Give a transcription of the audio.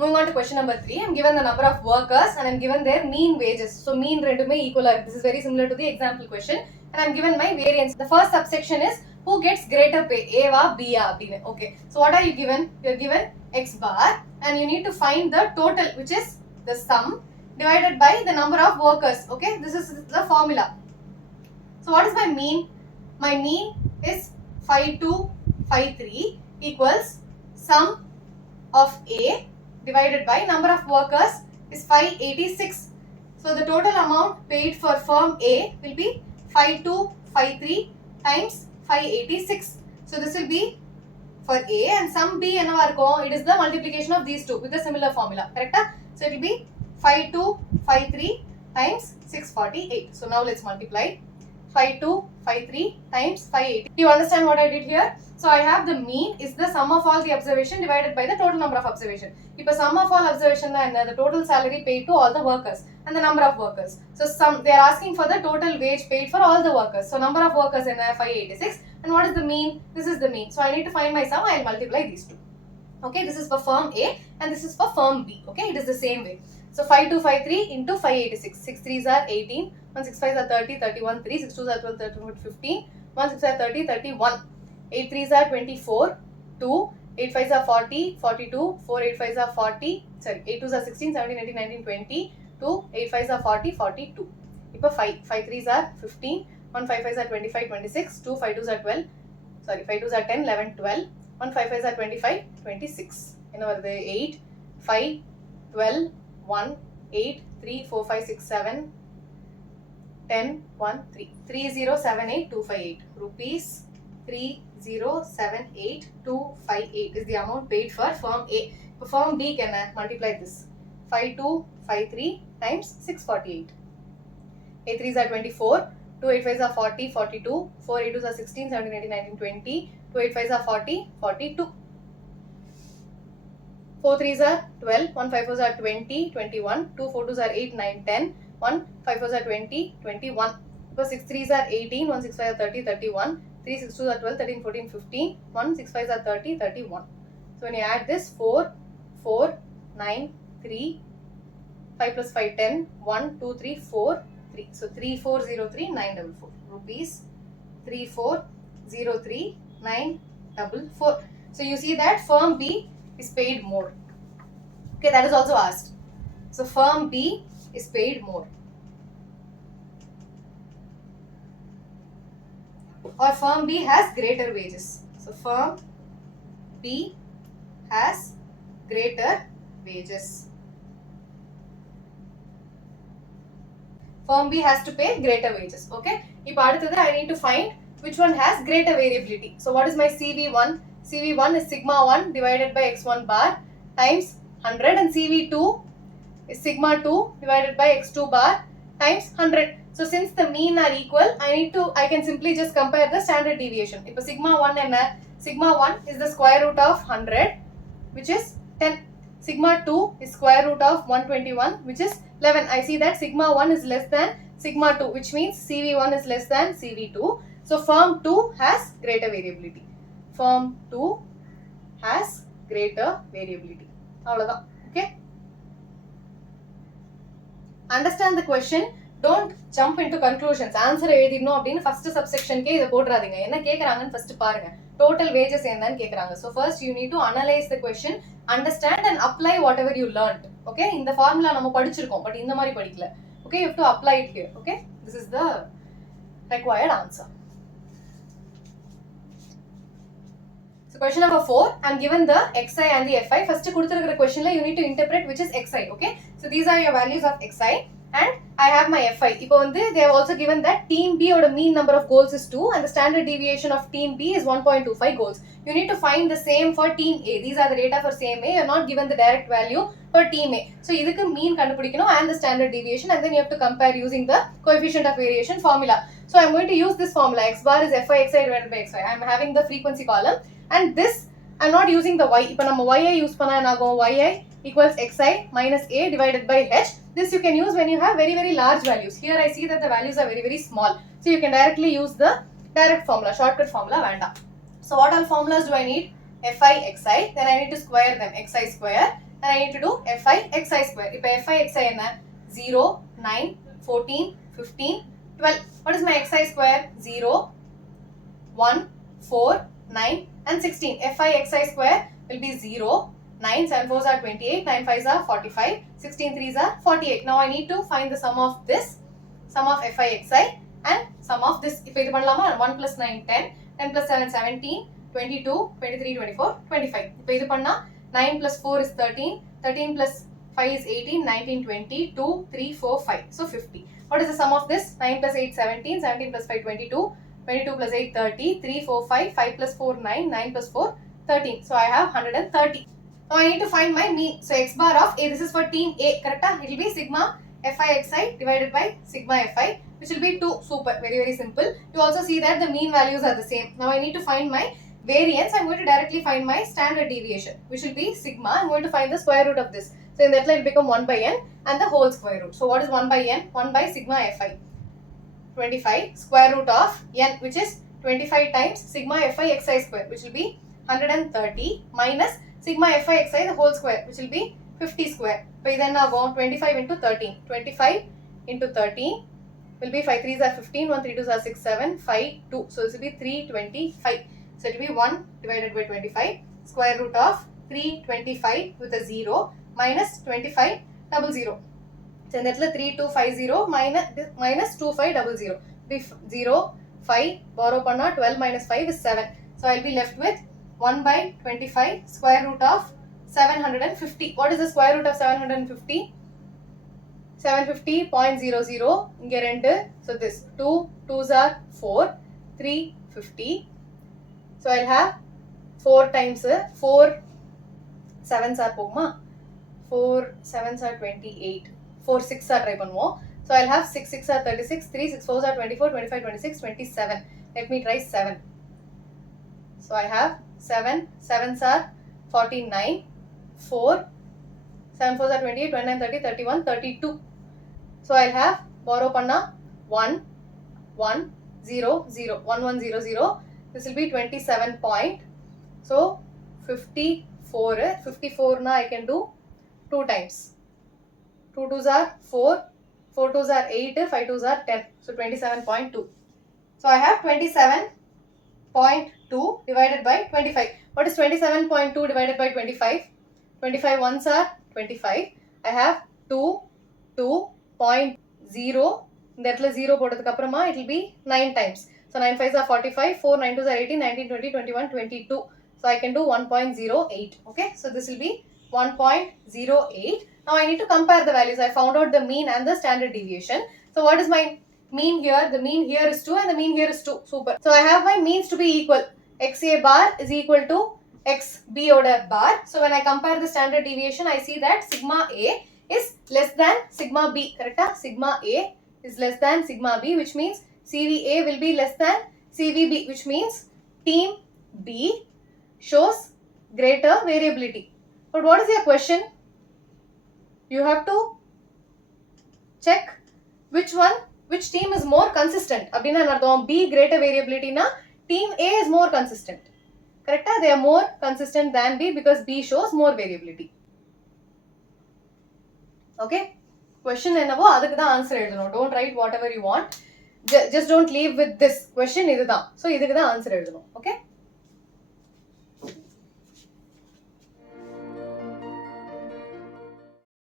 Moving on to question number 3, I'm given the number of workers and I'm given their mean wages. So mean rendume equal. This is very similar to the example question, and I'm given my variance. The first subsection is who gets greater pay, A va B a. Okay, so what are you given? You're given X bar and you need to find the total, which is the sum divided by the number of workers. Okay, this is the formula. So what is my mean? My mean is 5253 equals sum of A divided by number of workers is 586. So the total amount paid for firm A will be 5253 times 586. So this will be for A, and sum B it is the multiplication of these two with a similar formula. Correct? So it will be 5253 times 648. So now let's multiply 5253 times 580. Do you understand what I did here? So I have the mean is the sum of all the observation divided by the total number of observation. If a sum of all observation and the total salary paid to all the workers and the number of workers. So they are asking for the total wage paid for all the workers. So number of workers in 586, and what is the mean? This is the mean. So I need to find my sum. I will multiply these two. Okay, this is for firm A and this is for firm B. Okay, it is the same way. So 5253 into 586. 6 3s are 18. 1 6 5s are 30, 31, 3. 6 2s are 12, 13, 15. 1 6 are 30, 31. 8 3s are 24, 2. 8 5s are 40, 42. 4 8 5s are 40. Sorry, 8 2s are 16, 17, 18, 19, 20. 2. 8 5s are 40, 42. Now 5 3s are 15. 1 5 5s are 25, 26. 2 5 2s are 12. Sorry, 5 2s are 10, 11, 12. 1 5 5s are 25, 26. In our 8, 5, 12, 1, 8, 3, 4, 5, 6, 7, 10, 1, 3. 3078258 rupees 3078258 is the amount paid for firm A. For firm B, can I multiply this? 5253 times 648. 8 3s are 24. 2 8 5s are 40, 42. 4 8 2s are 16, 17, 18, 19, 20. 2 8 5s are 40, 42. 4 3s are 12, 1 5 4s are 20, 21, 2 4 2s are 8, 9, 10, 1 5 4s are 20, 21. So 6 3s are 18, 1 6 5 are 30, 31, 3 6 2s are 12, 13, 14, 15, 1 6 5s are 30, 31. So when you add this 4, 4, 9, 3, 5 plus 5, 10, 1, 2, 3, 4, 3. So 3403 944 rupees 3403 944. So you see that firm B is paid more. Okay, that is also asked. So firm B is paid more. Or firm B has greater wages. So firm B has greater wages. Firm B has to pay greater wages. Okay. Now I need to find which one has greater variability. So what is my CV1? CV1 is sigma 1 divided by x1 bar times 100, and CV2 is sigma 2 divided by x2 bar times 100. So since the mean are equal, I can simply just compare the standard deviation. If sigma 1 and sigma 1 is the square root of 100, which is 10. Sigma 2 is square root of 121, which is 11. I see that sigma 1 is less than sigma 2, which means CV1 is less than CV2. So firm 2 has greater variability. Firm 2 has greater variability. Okay? Understand the question. Don't jump into conclusions. Answer first subsection first total wages. So first you need to analyze the question, understand and apply whatever you learned. Okay, in the formula namu padichirukom, but indha mari padikala. Okay, you have to apply it here. Okay, this is the required answer. So question number 4, I am given the xi and the fi. First question you need to interpret which is xi. Okay, so these are your values of xi. And I have my fi. They have also given that team B or the mean number of goals is 2 and the standard deviation of team B is 1.25 goals. You need to find the same for team A. These are the data for same A. You are not given the direct value for team A. So this is mean and the standard deviation, and then you have to compare using the coefficient of variation formula. So I am going to use this formula. X bar is fi xi divided by xi. I am having the frequency column, and this I am not using the y. If I use yi equals xi minus a divided by h. This you can use when you have very, very large values. Here I see that the values are very, very small. So you can directly use the direct formula, shortcut formula vanda. So what all formulas do I need? Fi, xi, then I need to square them. Xi square and I need to do fi xi square. Now fi xi enna 0, 9, 14, 15, 12. What is my xi square? 0, 1, 4, 9 and 16. fi xi square will be 0, 9, 7 4s are 28, 9 5s are 45, 16 3s are 48. Now I need to find the sum of this, sum of fi xi and sum of this. If idu pannalama 1 plus 9 10, 10 plus 7 17, 22, 23, 24, 25. If idu panna 9 plus 4 is 13, 13 plus 5 is 18, 19, 20, 2, 3, 4, 5. So 50. What is the sum of this? 9 plus 8 17, 17 plus 5 22, 22 plus 8 30, 3, 4, 5, 5 plus 4 9, 9 plus 4 13. So I have 130. Now I need to find my mean. So x bar of A, this is for team A, correct? It will be sigma fi xi divided by sigma fi, which will be 2. Super, very very simple. You also see that the mean values are the same. Now I need to find my variance. I'm going to directly find my standard deviation, which will be sigma. I'm going to find the square root of this. So in that line it will become 1 by n and the whole square root. So what is 1 by n? 1 by sigma fi. 25 square root of n, which is 25 times sigma fi xi square, which will be 130 minus sigma fi xi the whole square, which will be 50 square. So then now go 25 into 13. 25 into 13 will be 5 3s are 15, 1 3 2s are 6 7, 5 2. So this will be 325. So it will be 1 divided by 25 square root of 325 with a 0 minus 25 double 0. So in that 3250 minus 2500. Be 0 5 borrow panna 12 minus 5 is 7. So I will be left with 1 by 25 square root of 750. What is the square root of 750? 750.00 inge rendu. So this 2 2s are 4, 350. So I'll have 4 times 4 7s are pogma. 4 7s are 28. 4 6 are try பண்ணுவோம். So I'll have 6 6 are 36, 3 6 4s are 24, 25, 26, 27. Let me try 7. So I have 7, 7s are 49, 4, 7 4s are 28, 29, 30, 31, 32. So I'll have borrow panna 1, 1, 0, 0, 1, 1, 0, 0. This will be 27 point. So 54, 54 na I can do 2 times. 2 2s are 4, 4 2s are 8, 5 2s are 10. So 27.2. So I have 27.2 divided by 25. What is 27.2 divided by 25? 25 ones are 25. I have 2.0. That 0 போட்டதுக்கு அப்புறமா it will be 9 times. So 9 5s are 45, 4 9 2s are 18, 19, 20, 21, 22. So I can do 1.08. Okay, so this will be 1.08. Now I need to compare the values. I found out the mean and the standard deviation. So what is my mean here? The mean here is 2 and the mean here is 2. Super. So I have my means to be equal. XA bar is equal to XB order bar. So when I compare the standard deviation, I see that sigma A is less than sigma B. Correct? Sigma A is less than sigma B, which means CVA will be less than CVB, which means team B shows greater variability. But what is your question? You have to check which team is more consistent. Abdina nartham B greater variability na team A is more consistent. Correct? They are more consistent than B because B shows more variability. Okay? Question enavo adukku da answer eludano. Don't write whatever you want. Just don't leave with this question idhu da. So idukku da answer eludano. Okay?